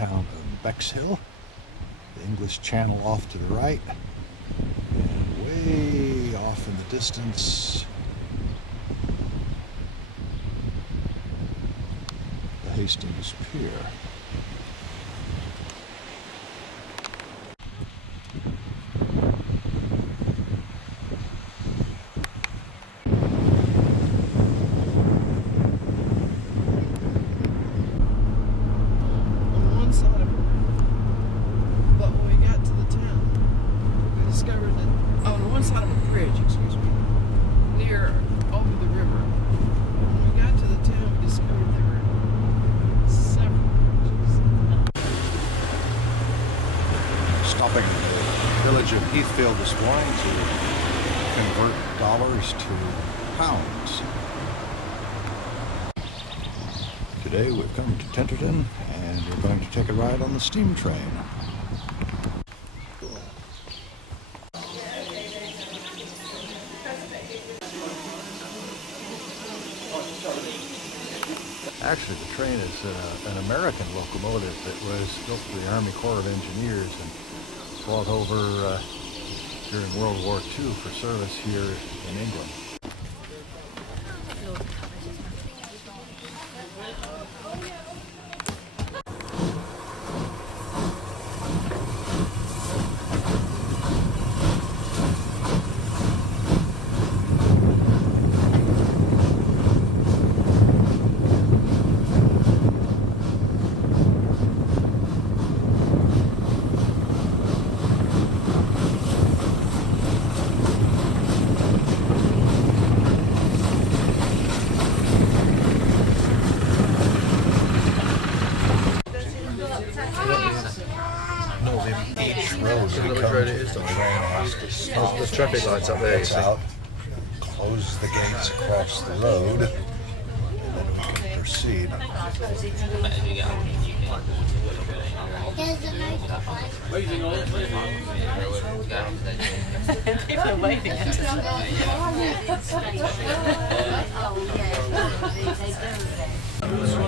town of Bexhill. The English Channel off to the right, and way off in the distance, the Hastings Pier. Stopping in the village of Heathfield this morning to convert dollars to pounds. Today we've come to Tenterden and we're going to take a ride on the steam train. Actually, the train is an American locomotive that was built for the Army Corps of Engineers and brought over during World War II for service here in England. There's traffic lights up there, you see. Close the gates across the road, and then we can proceed. People are waving at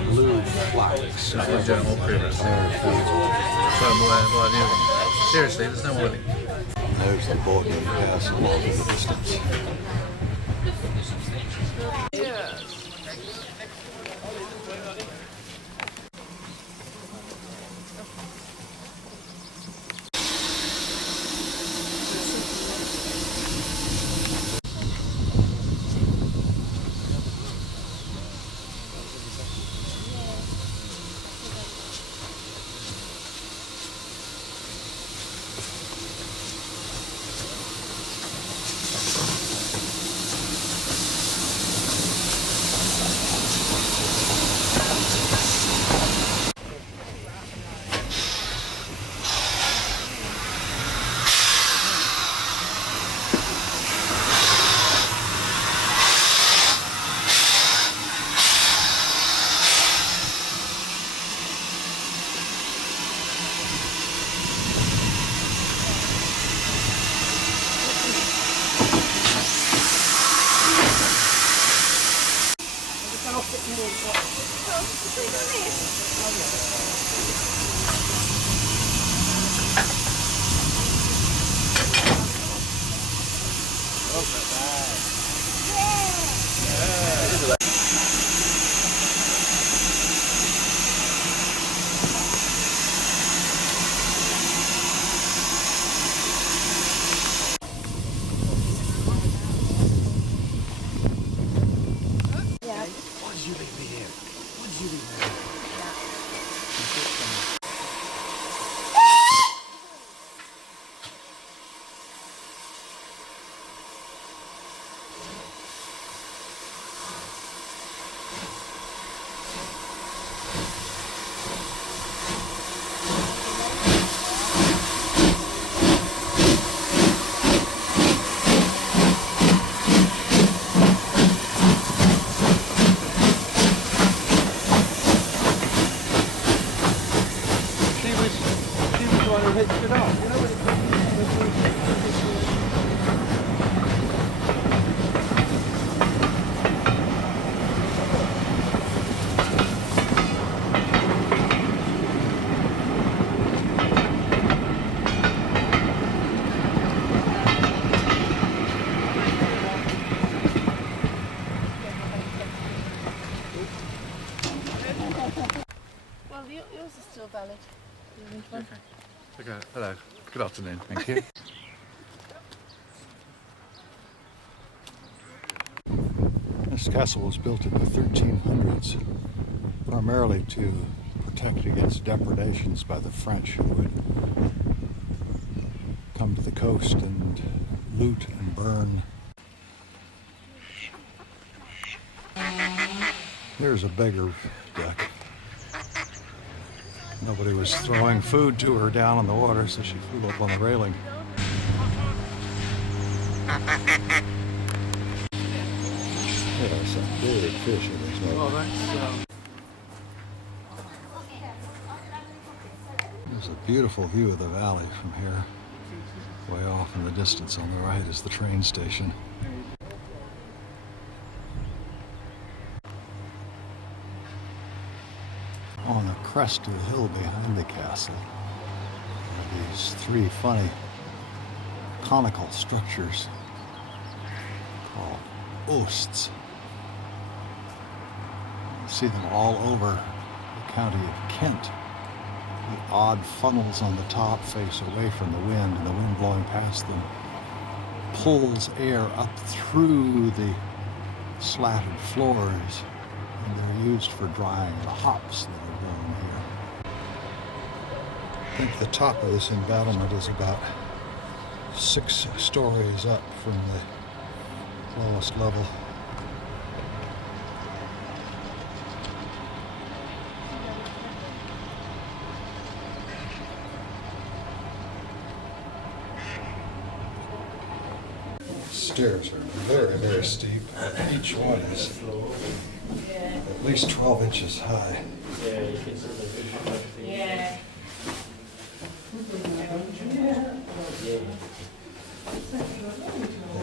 Blue flags. General premise. Seriously, there's no warning. There's the Bodmin Castle off in the distance. Okay, hello. Good afternoon. Thank you. This castle was built in the 1300s, primarily to protect against depredations by the French, who would come to the coast and loot and burn. Here's a beggar duck. Nobody was throwing food to her down on the water, so she flew up on the railing. Yeah, some big fish in this one. Oh, that's... There's a beautiful view of the valley from here. Way off in the distance on the right is the train station. On the crest of the hill behind the castle are these three funny conical structures called oasts. You see them all over the county of Kent. The odd funnels on the top face away from the wind, and the wind blowing past them pulls air up through the slatted floors, and they're used for drying the hops that are grown here. I think the top of this embattlement is about 6 stories up from the lowest level. Stairs are very, very steep. Each one is at least 12 inches high. They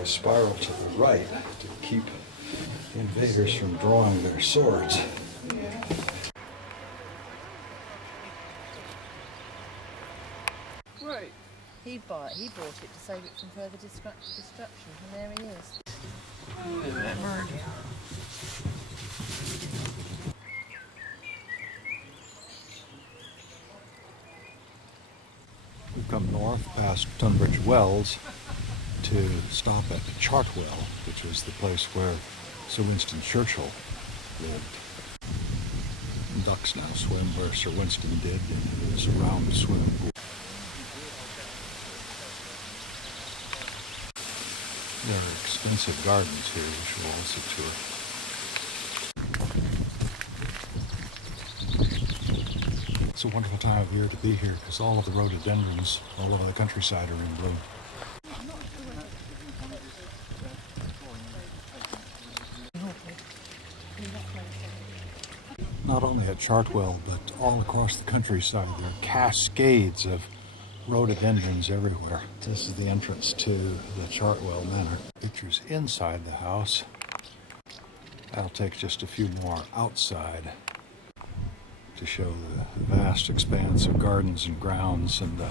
spiral to the right to keep invaders from drawing their swords. Right. He bought it to save it from further destruction, and there he is. We've come north past Tunbridge Wells to stop at Chartwell, which was the place where Sir Winston Churchill lived. Ducks now swim where Sir Winston did in his round swimming pool. There are extensive gardens here, which we'll also tour. It's a wonderful time of year to be here because all of the rhododendrons all over the countryside are in bloom. Not only at Chartwell, but all across the countryside, there are cascades of rhododendrons everywhere. This is the entrance to the Chartwell Manor. Pictures inside the house. I'll take just a few more outside to show the vast expanse of gardens and grounds and the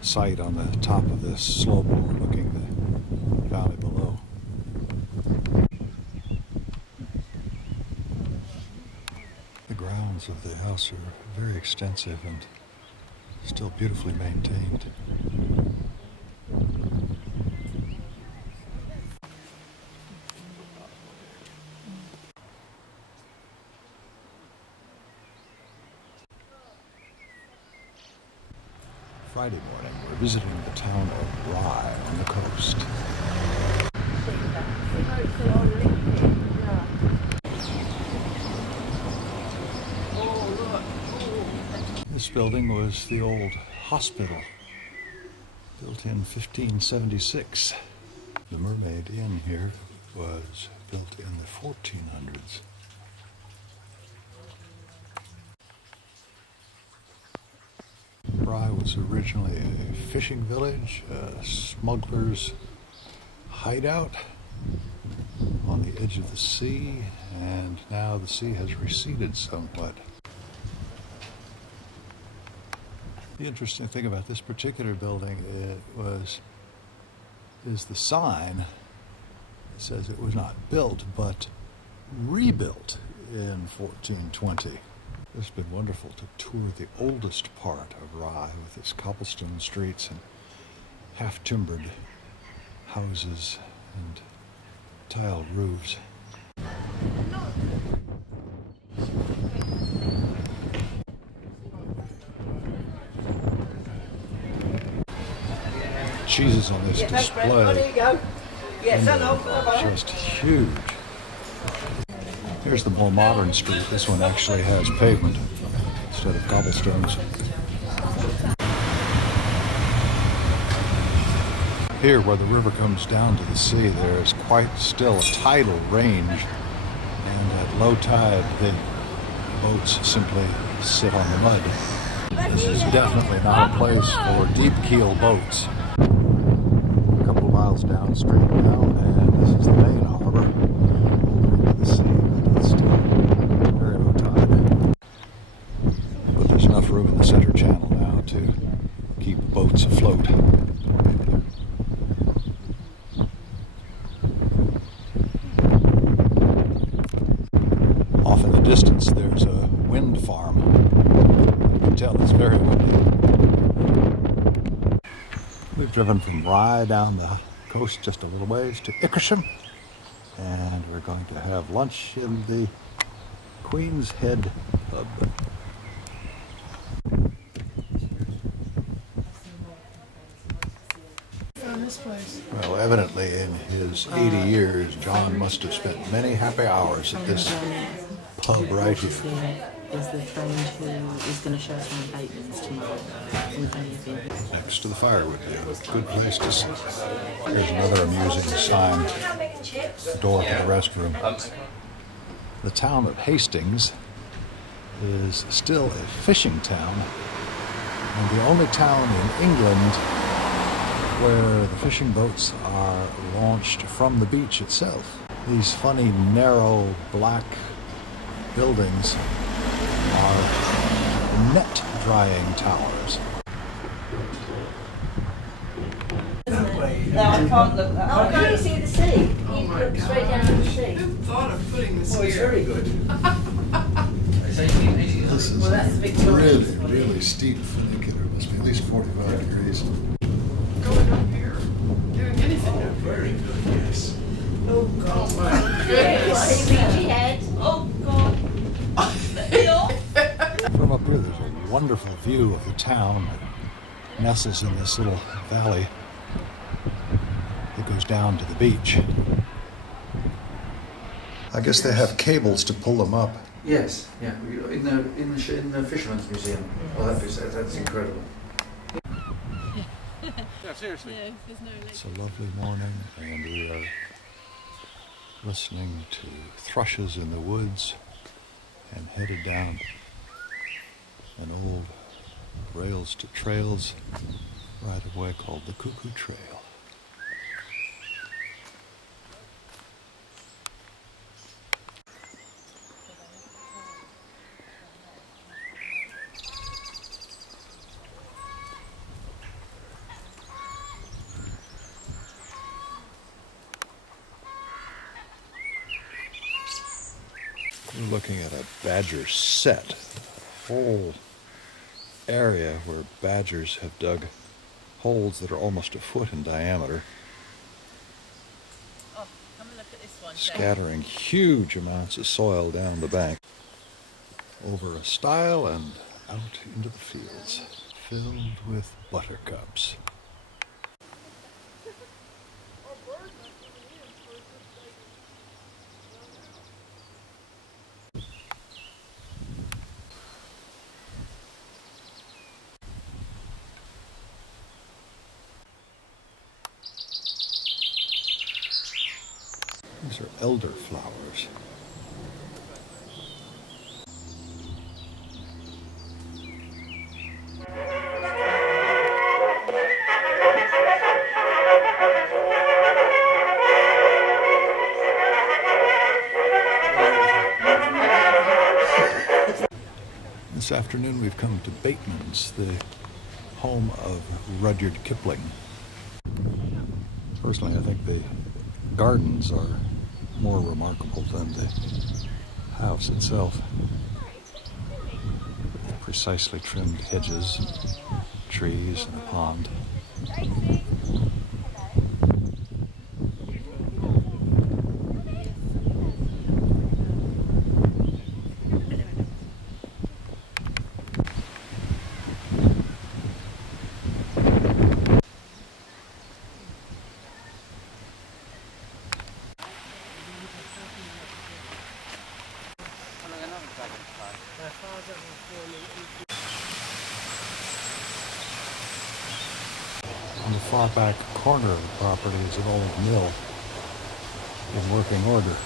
site on the top of this slope overlooking the valley below. The grounds of the house are very extensive and still beautifully maintained. Friday morning, we're visiting the town of Rye on the coast. This building was the old hospital, built in 1576. The Mermaid Inn here was built in the 1400s. Rye was originally a fishing village, a smuggler's hideout on the edge of the sea, and now the sea has receded somewhat. The interesting thing about this particular building is the sign. It says it was not built, but rebuilt in 1420. It's been wonderful to tour the oldest part of Rye with its cobblestone streets and half-timbered houses and tiled roofs. Cheeses on this display just huge. Here's the more modern street. This one actually has pavement instead of cobblestones. Here, where the river comes down to the sea, there is quite still a tidal range, and at low tide the boats simply sit on the mud. This is definitely not a place for deep keel boats. A couple of miles downstream now, and this is the main harbor into the sea, but it's still very low tide. But there's enough room in the center channel now to keep boats afloat. Off in the distance there's a wind farm. You can tell it's very windy. We've driven from Rye down the coast just a little ways to Ickersham, and we're going to have lunch in the Queen's Head pub. This place. Well, evidently in his 80 years, John must have spent many happy hours at this pub right here. Is the friend who is going to show us around Batemans tomorrow. Next to the firewood pit. Good place to sit. Here's another amusing sign. Door to the restroom. The town of Hastings is still a fishing town, and the only town in England where the fishing boats are launched from the beach itself. These funny, narrow, black buildings are net drying towers. No, I can't look that way. Oh, can't you see the sea? You look straight down to the sea. Who thought of putting this It's here? very good. This is Well, that's Victoria's. really steep funicular. It must be at least 45 degrees. Going up here. Doing anything up very good, yes. Oh, God. Oh my goodness. See Beachy Head? Oh, God. From up here, there's a wonderful view of the town that nestles in this little valley that goes down to the beach. I guess they have cables to pull them up. Yes, yeah, in the Fisherman's Museum. Oh, that's incredible. Yeah, seriously. Yeah, there's no lake. It's a lovely morning, and we are listening to thrushes in the woods and headed down an old rails to trails right of way called the Cuckoo Trail. We're looking at a badger set, a whole area where badgers have dug holes that are almost a foot in diameter, Oh, come and look at this one. scattering huge amounts of soil down the bank, over a stile and out into the fields, filled with buttercups. These are elderflowers. This afternoon we've come to Batemans, the home of Rudyard Kipling. Personally, I think the gardens are more remarkable than the house itself. precisely trimmed hedges, trees, and a pond. On the far back corner of the property is an old mill in working order.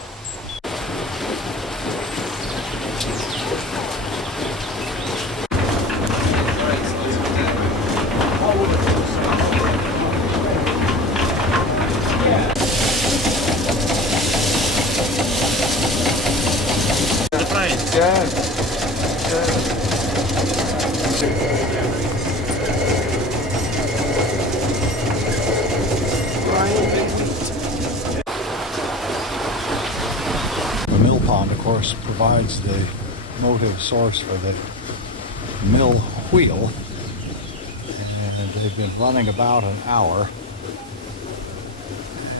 The mill pond, of course, provides the motive source for the mill wheel, and they've been running about an hour,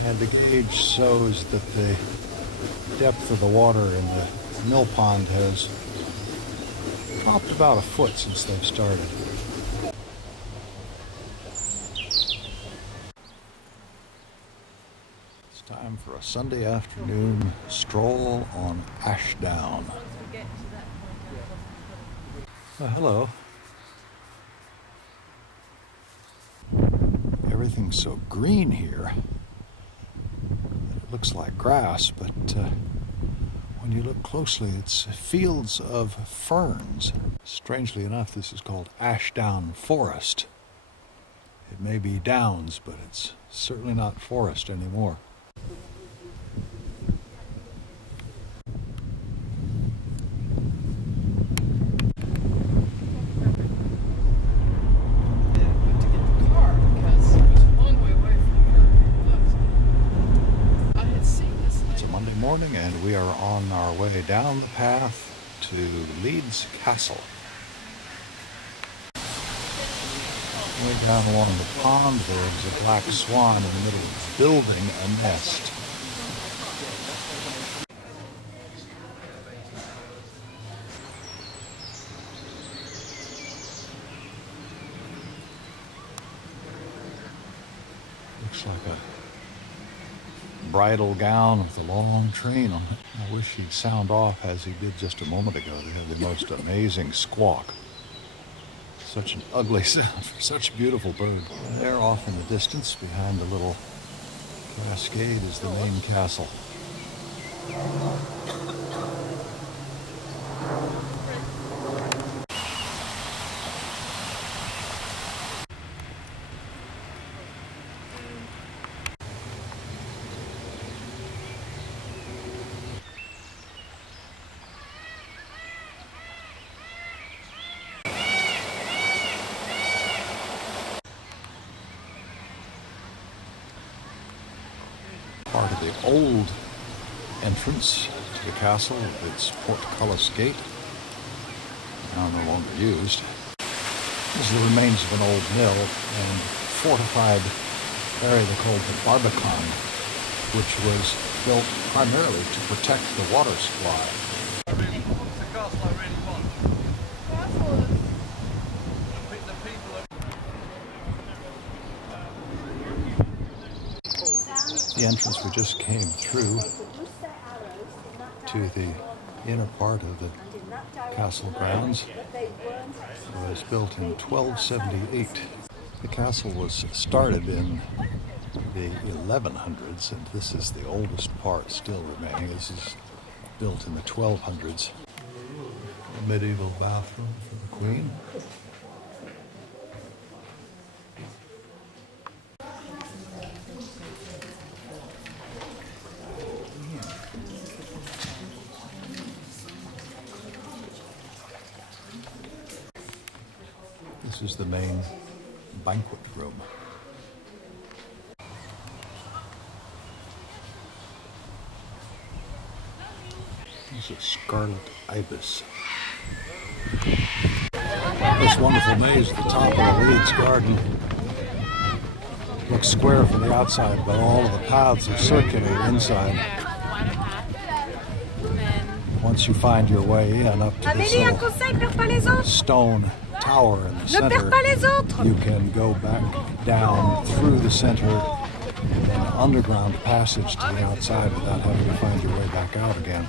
and the gauge shows that the depth of the water in the mill pond has dropped about a foot since they've started. It's time for a Sunday afternoon stroll on Ashdown. Hello. Everything's so green here. It looks like grass, but when you look closely, it's fields of ferns. Strangely enough, this is called Ashdown Forest. It may be downs, but it's certainly not forest anymore. Morning, and we are on our way down the path to Leeds Castle. Way down along the pond there is a black swan in the middle building a nest. Looks like a bridal gown with a long train on it. I wish he'd sound off as he did just a moment ago. They had the most amazing squawk. Such an ugly sound for such a beautiful bird. And there off in the distance, behind the little cascade, is the main castle. Part of the old entrance to the castle with its portcullis gate, now no longer used. This is the remains of an old mill and fortified area they called the Barbican, which was built primarily to protect the water supply. The entrance we just came through to the inner part of the castle grounds was built in 1278. The castle was started in the 1100s, and this is the oldest part still remaining. This is built in the 1200s. A medieval bathroom for the Queen. This is the main banquet room. This is a scarlet ibis. This wonderful maze at the top of the Leeds garden looks square from the outside, but all of the paths are circular inside. Once you find your way in up to this little stone tower in the center, you can go back down through the center in an underground passage to the outside without having to find your way back out again.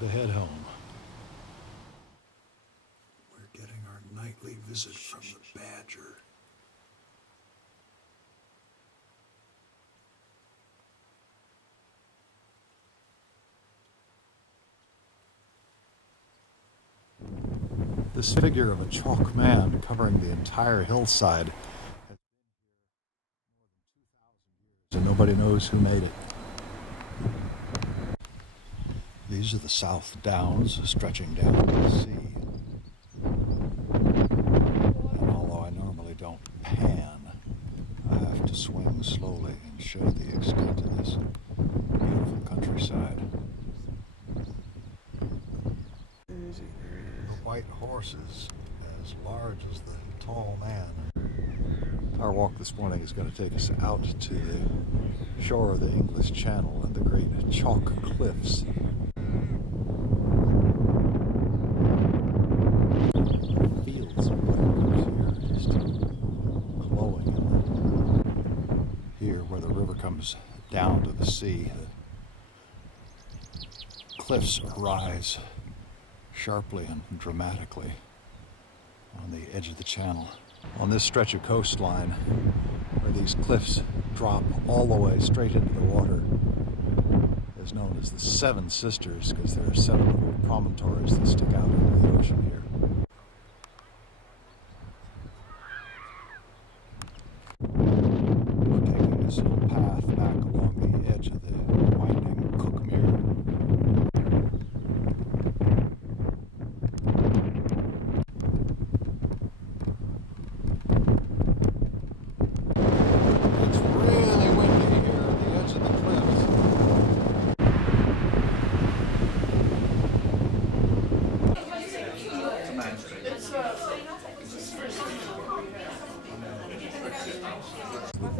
To head home. We're getting our nightly visit from the badger. This figure of a chalk man covering the entire hillside, and nobody knows who made it. These are the South Downs stretching down to the sea. And although I normally don't pan, I have to swing slowly and show the extent of this beautiful countryside. The white horses, as large as the tall man. Our walk this morning is going to take us out to the shore of the English Channel and the great chalk cliffs. Fields of blackbirds here, just glowing. Here, where the river comes down to the sea, the cliffs rise sharply and dramatically on the edge of the channel. On this stretch of coastline, where these cliffs drop all the way straight into the water, is known as the Seven Sisters, because there are 7 little promontories that stick out into the ocean here. We're taking this little path back along the edge of the winding Cuckmere. It's really windy here at the edge of the cliffs.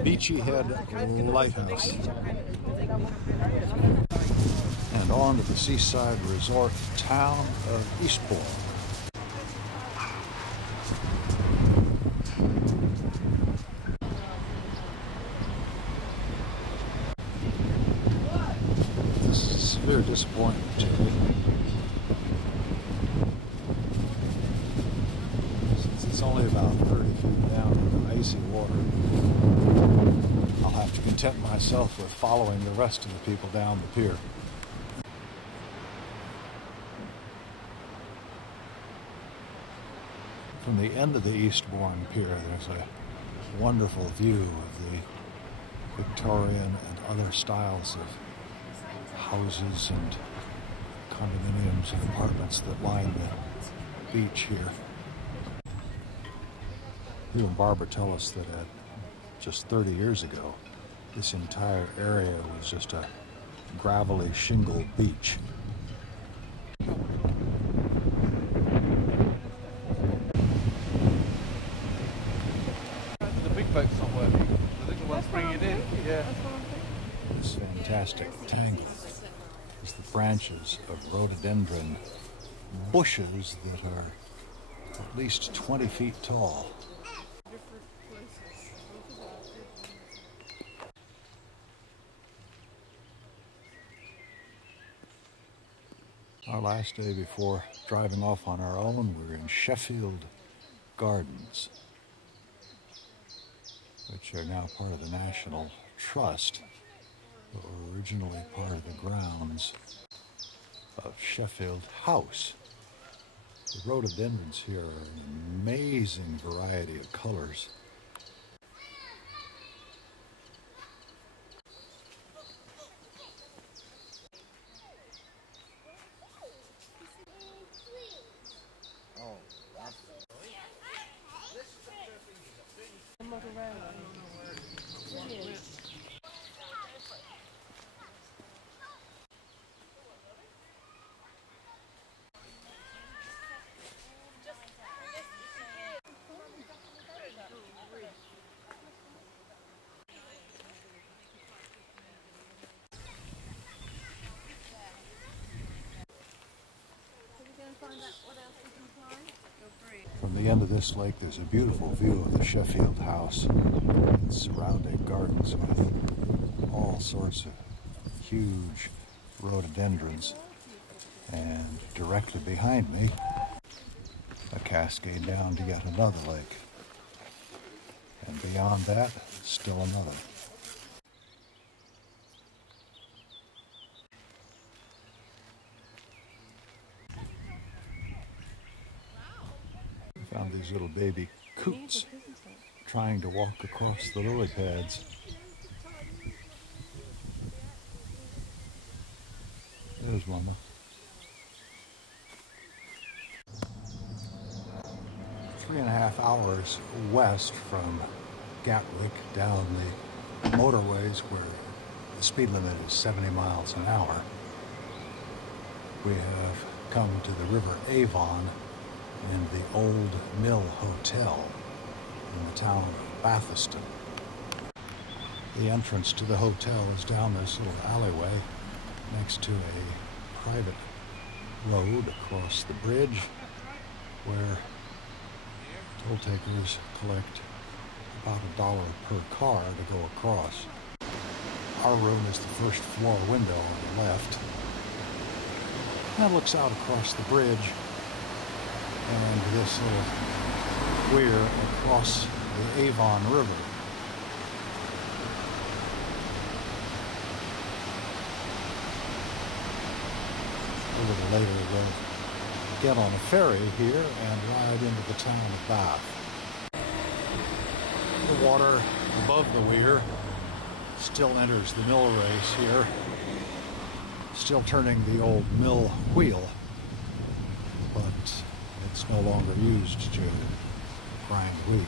Beachy Head Lighthouse, and on to the seaside resort town of Eastbourne. This is a severe disappointment to me, since it's only about 30 feet down in the icy water. I'll have to content myself with following the rest of the people down the pier. From the end of the Eastbourne Pier, there's a wonderful view of the Victorian and other styles of houses and condominiums and apartments that line the beach here. You and Barbara tell us that just 30 years ago, this entire area was just a gravelly shingle beach. The big boat's not working. The little one's bringing it in. Yeah. This fantastic tangle is the branches of rhododendron bushes that are at least 20 feet tall. Our last day before driving off on our own, we were in Sheffield Gardens, which are now part of the National Trust. Originally part of the grounds of Sheffield House. The rhododendrons here are an amazing variety of colors. From the end of this lake, there's a beautiful view of the Sheffield House and surrounding gardens with all sorts of huge rhododendrons. And directly behind me, a cascade down to yet another lake. And beyond that, still another. Found these little baby coots trying to walk across the lily pads. There's Mama. 3.5 hours west from Gatwick down the motorways where the speed limit is 70 miles an hour. We have come to the River Avon in the Old Mill Hotel in the town of Batherston. The entrance to the hotel is down this little alleyway next to a private road across the bridge where toll takers collect about $1 per car to go across. Our room is the first floor window on the left. That looks out across the bridge and this little weir across the Avon River. A little later we'll get on a ferry here and ride into the town of Bath. The water above the weir still enters the mill race here, still turning the old mill wheel, but it's no longer used to grind wheat.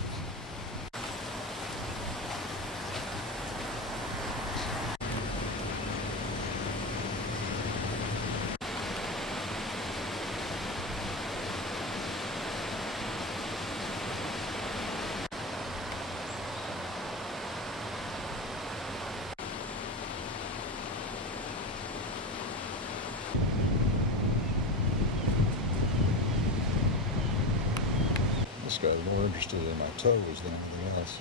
This guy's more interested in my toes than anything else.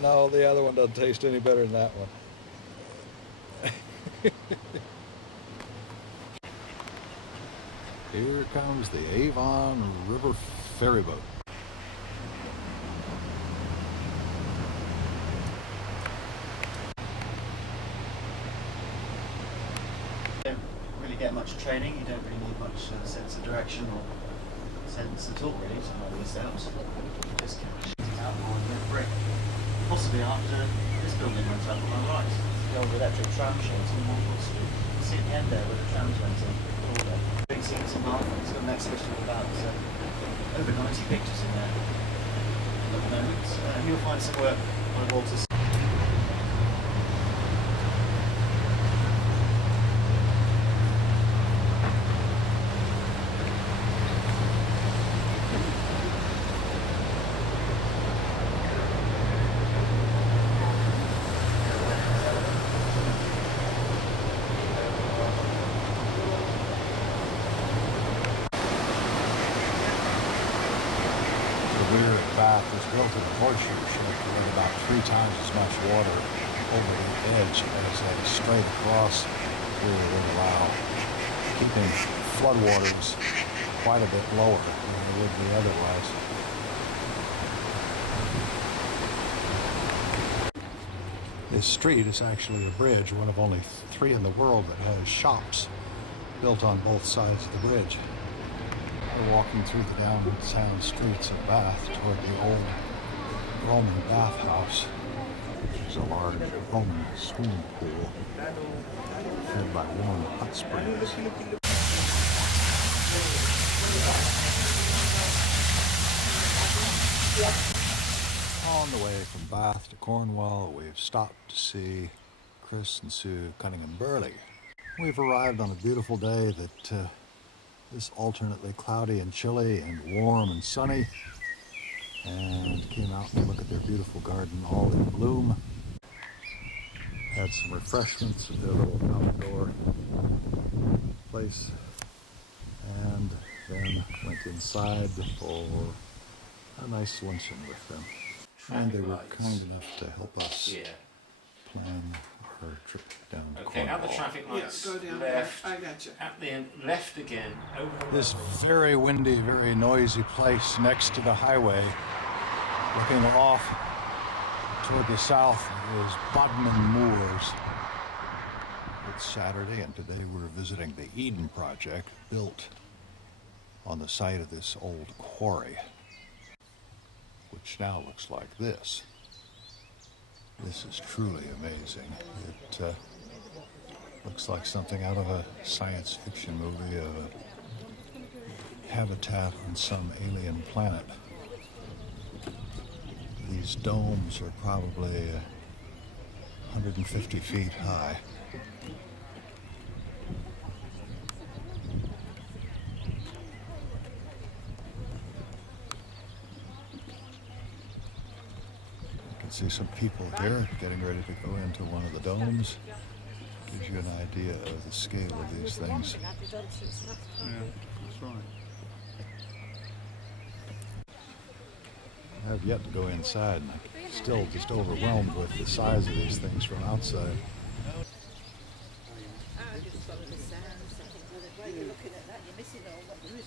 No, the other one doesn't taste any better than that one. Here comes the Avon River ferryboat. Get much training, you don't really need much sense of direction or sense at all really to know this out. Just get shooting out more and then brick. Possibly after this building went up on my right. The old electric tram sheds on Cornwall Street. You can see at the end there where the trams went in. All there. Big scenes in Martha. It's got an exhibition of about over 90 pictures in there at the moment. You'll find some work by Walter. Bath was built in a horseshoe shape to let about 3 times as much water over the edge as a straight across here would allow, keeping floodwaters quite a bit lower than they would be otherwise. This street is actually a bridge, one of only 3 in the world that has shops built on both sides of the bridge. We're walking through the downtown streets of Bath toward the old Roman bathhouse, which is a large Roman swimming pool fed by warm hot springs. On the way from Bath to Cornwall, we've stopped to see Chris and Sue Cunningham-Burley. We've arrived on a beautiful day that is alternately cloudy and chilly and warm and sunny, and came out to look at their beautiful garden all in bloom. Had some refreshments at their little outdoor place, and then went inside for a nice luncheon with them. And they were kind enough to help us plan our trip down to Cornwall. Out the traffic lights, go down left, there. I got you. at the end, left again, over the This very windy, very noisy place next to the highway, looking off toward the south, is Bodmin Moors. It's Saturday, and today we're visiting the Eden Project, built on the site of this old quarry, which now looks like this. This is truly amazing. It looks like something out of a science fiction movie of a habitat on some alien planet. These domes are probably 150 feet high. See some people here getting ready to go into one of the domes. Gives you an idea of the scale of these things. Yeah, that's right. I have yet to go inside, and I'm still just overwhelmed with the size of these things from outside. I just follow the sounds. I think the way you're looking at that, you're missing all what there is.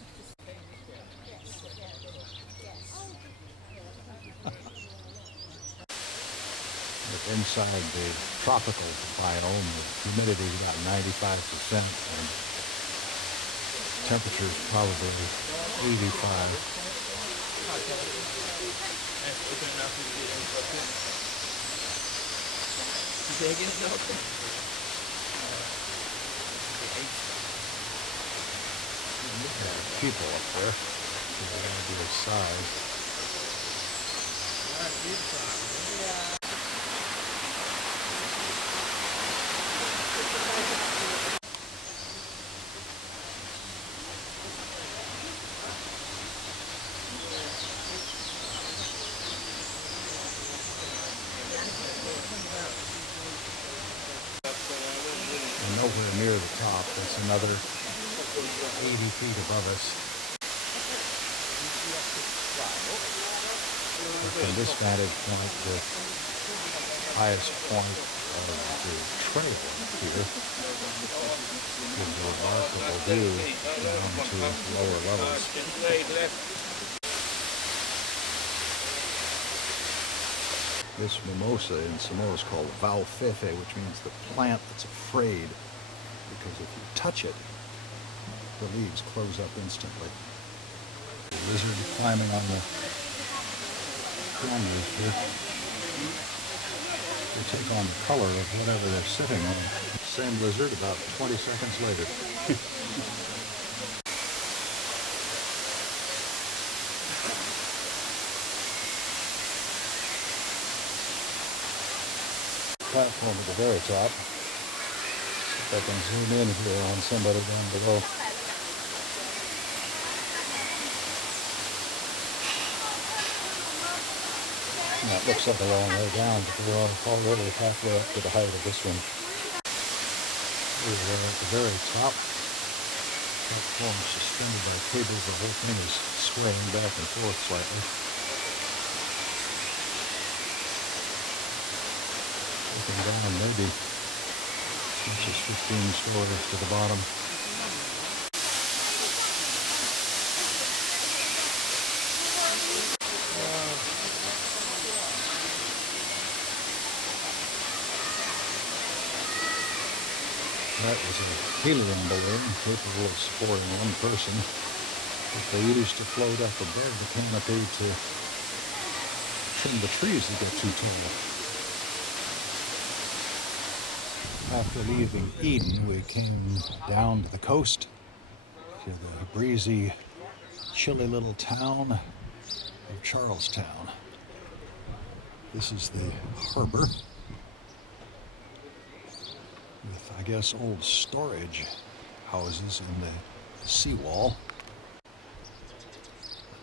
Inside the tropical biome, the humidity is about 95%, and temperature is probably 85. People up there, so they're going to be of size. And nowhere near the top, that's another 80 feet above us. From this vantage point, the highest point of the trail here gives a remarkable view down to lower levels. This mimosa in Samoa is called vaufefe, which means the plant that's afraid, because if you touch it, the leaves close up instantly. The lizard climbing on the corners here will take on the color of whatever they're sitting on. Same lizard about 20 seconds later. Platform at the very top. See if I can zoom in here on somebody down below. That looks like a long way down, but we're already halfway up to the height of this one. We're at the very top. Platform suspended by cables. The whole thing is swaying back and forth slightly. Looking down, maybe as much as 15 stories to the bottom. That was a helium balloon capable of supporting one person that they used to float up above the canopy to trim the trees that get too tall. After leaving Eden, we came down to the coast to the breezy, chilly little town of Charlestown. This is the harbor with, I guess, old storage houses in the seawall.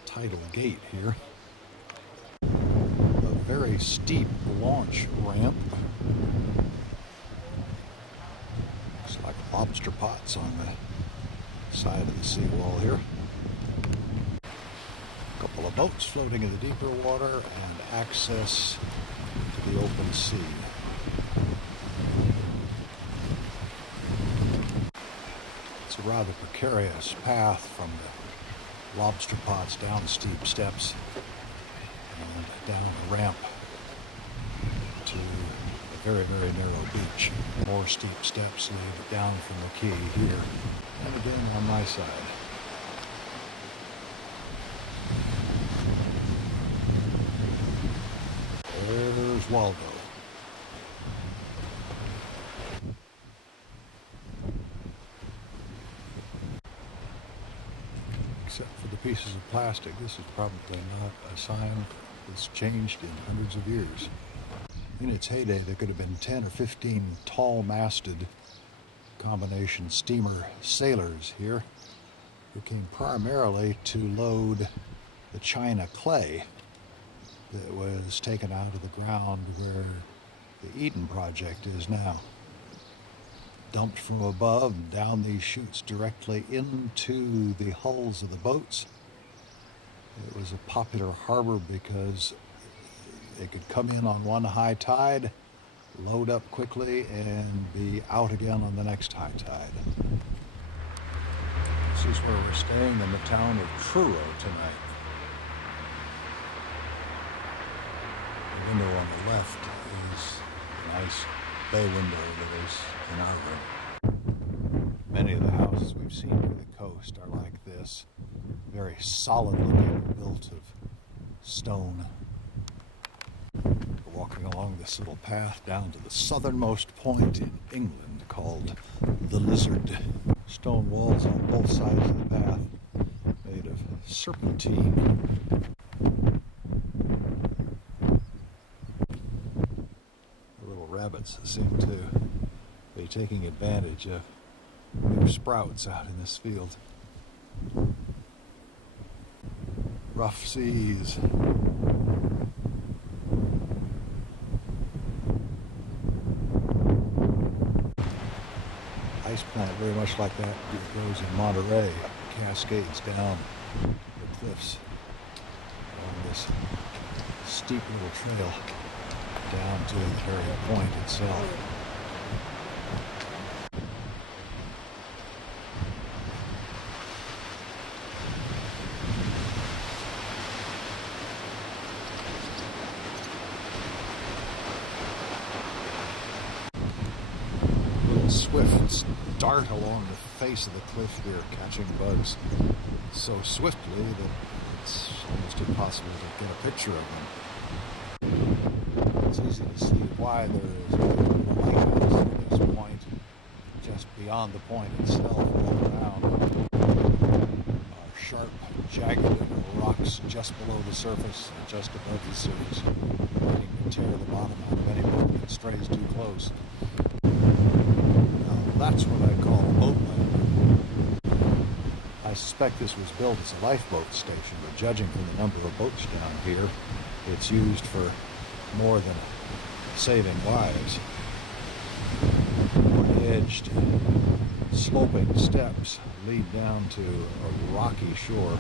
Tidal gate here. A very steep launch ramp. Looks like lobster pots on the side of the seawall here. A couple of boats floating in the deeper water and access to the open sea. It's a rather precarious path from the lobster pots down steep steps and down a ramp to a very, very narrow beach. More steep steps lead down from the quay here and again on my side. There's Waldo. Except for the pieces of plastic, this is probably not a sign that's changed in hundreds of years. In its heyday, there could have been 10 or 15 tall-masted combination steamer sailors here who came primarily to load the China clay that was taken out of the ground where the Eden project is now. Dumped from above and down these chutes directly into the hulls of the boats. It was a popular harbor because they could come in on one high tide, load up quickly, and be out again on the next high tide. This is where we're staying in the town of Truro tonight. The window on the left is a nice bay window that is in our room. Many of the houses we've seen near the coast are like this, very solid looking, built of stone. We're walking along this little path down to the southernmost point in England called the Lizard. Stone walls on both sides of the path made of serpentine. The little rabbits seem to be taking advantage of new sprouts out in this field. Rough seas. Ice plant very much like that grows in Monterey, cascades down the cliffs along this steep little trail down to the very point itself. Swift dart along the face of the cliff here, catching bugs so swiftly that it's almost impossible to get a picture of them. It's easy to see why there is a lighthouse at this point, just beyond the point itself, all around are sharp, jagged rocks just below the surface and just above the surface, waiting to tear the bottom out of any boat that strays too close. That's what I call a boat landing. I suspect this was built as a lifeboat station, but judging from the number of boats down here, it's used for more than saving lives. Wood-edged, sloping steps lead down to a rocky shore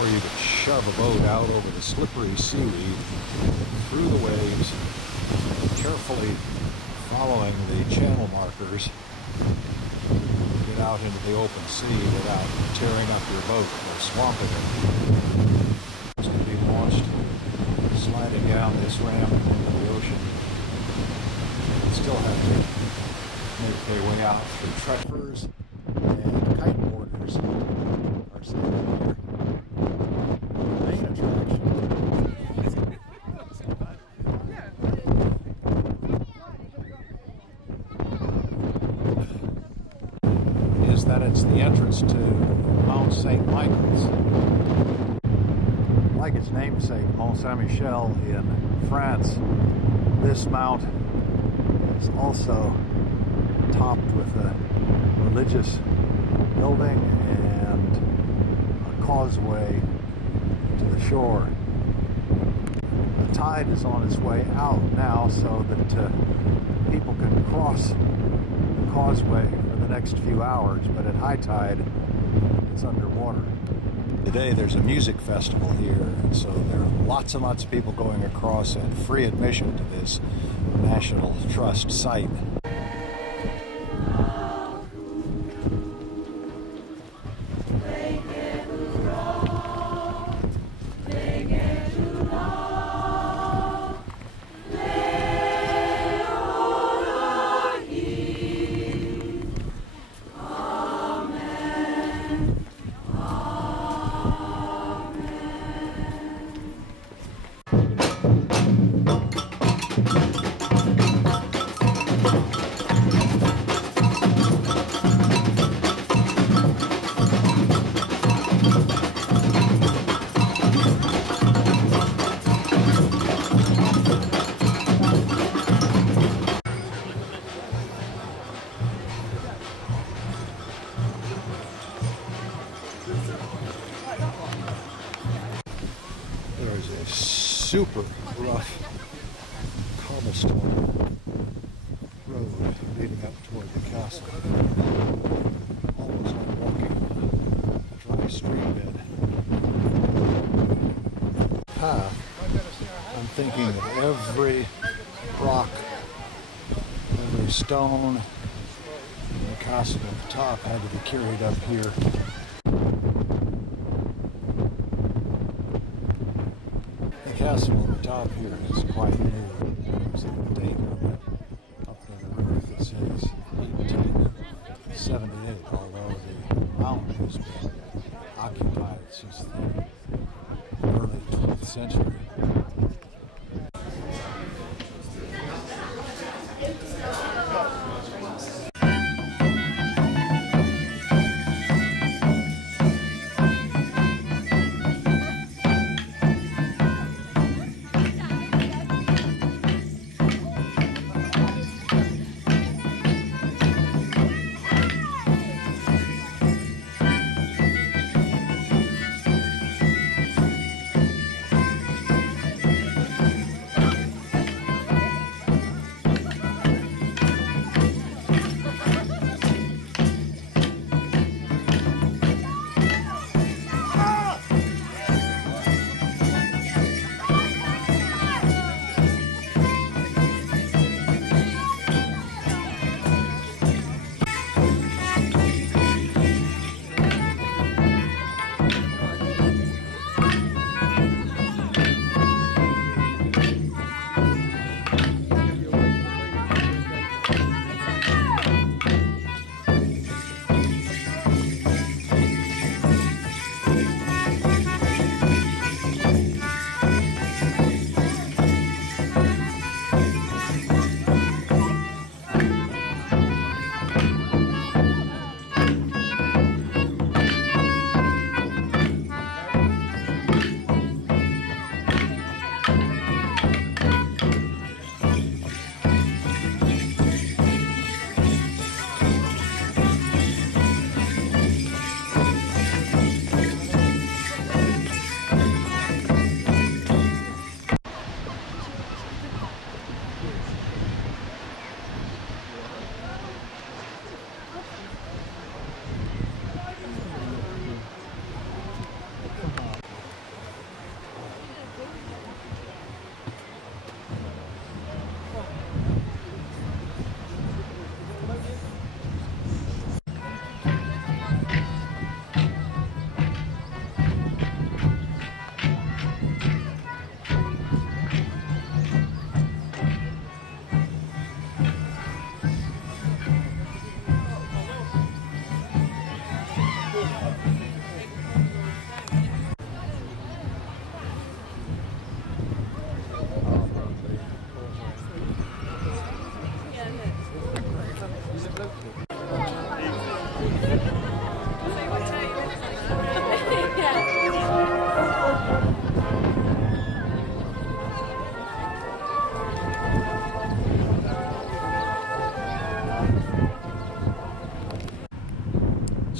where you could shove a boat out over the slippery seaweed, through the waves, carefully following the channel markers, get out into the open sea without tearing up your boat or swamping it. It's going to be launched sliding down this ramp into the ocean. They still have to make their way out. Truckers and kiteboarders are sailing here. The main attraction is that it's the entrance to Mount St. Michael's. Like its namesake, Mont Saint-Michel in France, this mount is also topped with a religious building and a causeway to the shore. The tide is on its way out now so that people can cross the causeway for the next few hours, but at high tide it's underwater. Today there's a music festival here, so there are lots and lots of people going across and free admission to this National Trust site. There's a super rough cobblestone road leading up toward the castle. Almost like walking on a dry stream bed. Path. I'm thinking that every rock, every stone in the castle at the top had to be carried up here. The castle on the top here is quite new. There's a date on it up near the roof that says 1878, although the mountain has been occupied since the early 20th century.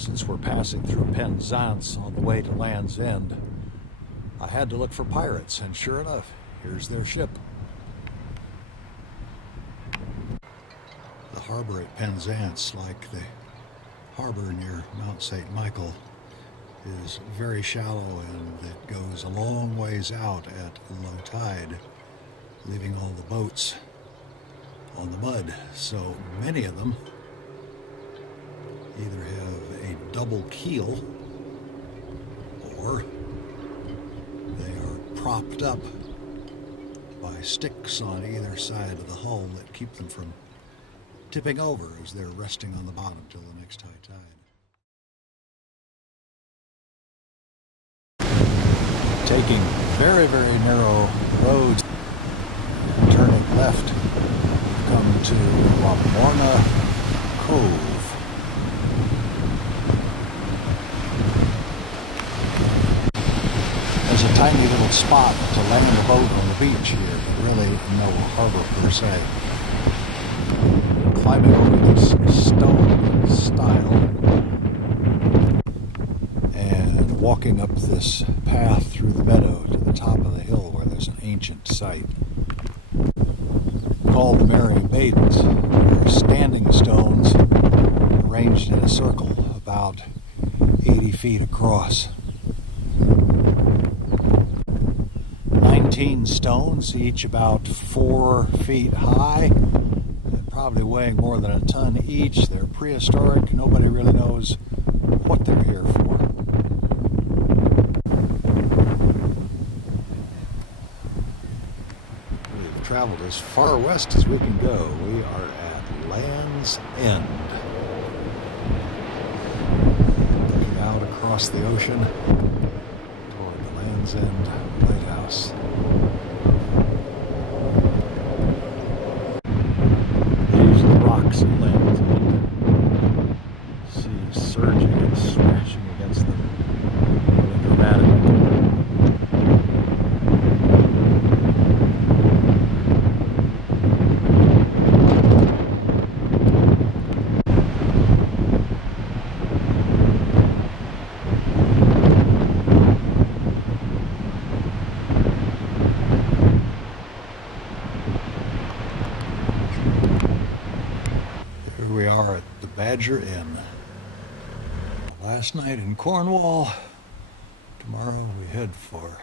since we're passing through Penzance on the way to Land's End, I had to look for pirates, and sure enough, here's their ship. The harbor at Penzance, like the harbor near Mount St. Michael, is very shallow, and it goes a long ways out at low tide, leaving all the boats on the mud. So many of them either have a double keel or they are propped up by sticks on either side of the hull that keep them from tipping over as they're resting on the bottom till the next high tide. Taking very, very narrow roads, turning left, come to Lamorna Cove. There's a tiny little spot to land the boat on the beach here, but really no harbor per se. Climbing over this stone stile and walking up this path through the meadow to the top of the hill where there's an ancient site called the Mary Batemans. They're standing stones arranged in a circle about 80 feet across. 19 stones, each about 4 feet high, probably weighing more than a ton each. They're prehistoric. Nobody really knows what they're here for. We've traveled as far west as we can go. We are at Land's End. Looking out across the ocean toward the Land's End Lighthouse. These are the rocks at Land's End. Sea surging and smashing against them really dramatically. We are at the Badger Inn. Last night in Cornwall. Tomorrow we head for